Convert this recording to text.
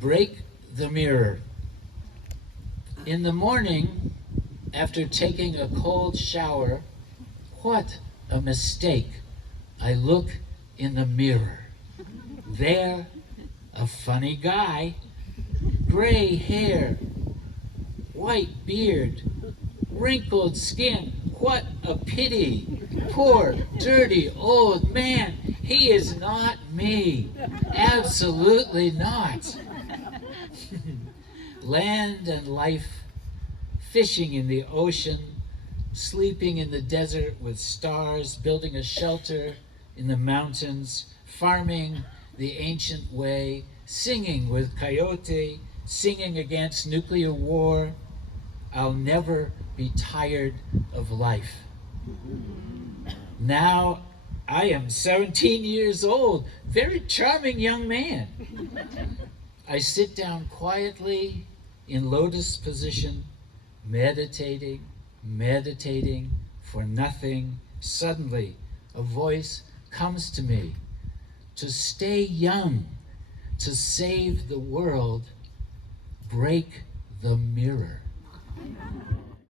Break the mirror. In the morning, after taking a cold shower, what a mistake. I look in the mirror. There, a funny guy, gray hair, white beard, wrinkled skin. What a pity. Poor, dirty old man. He is not me. Absolutely not. Land and life, fishing in the ocean, sleeping in the desert with stars, building a shelter in the mountains, farming the ancient way, singing with coyote, singing against nuclear war. I'll never be tired of life. Now I am 17 years old, very charming young man. I sit down quietly in lotus position, meditating for nothing. Suddenly, a voice comes to me. To stay young, to save the world, break the mirror.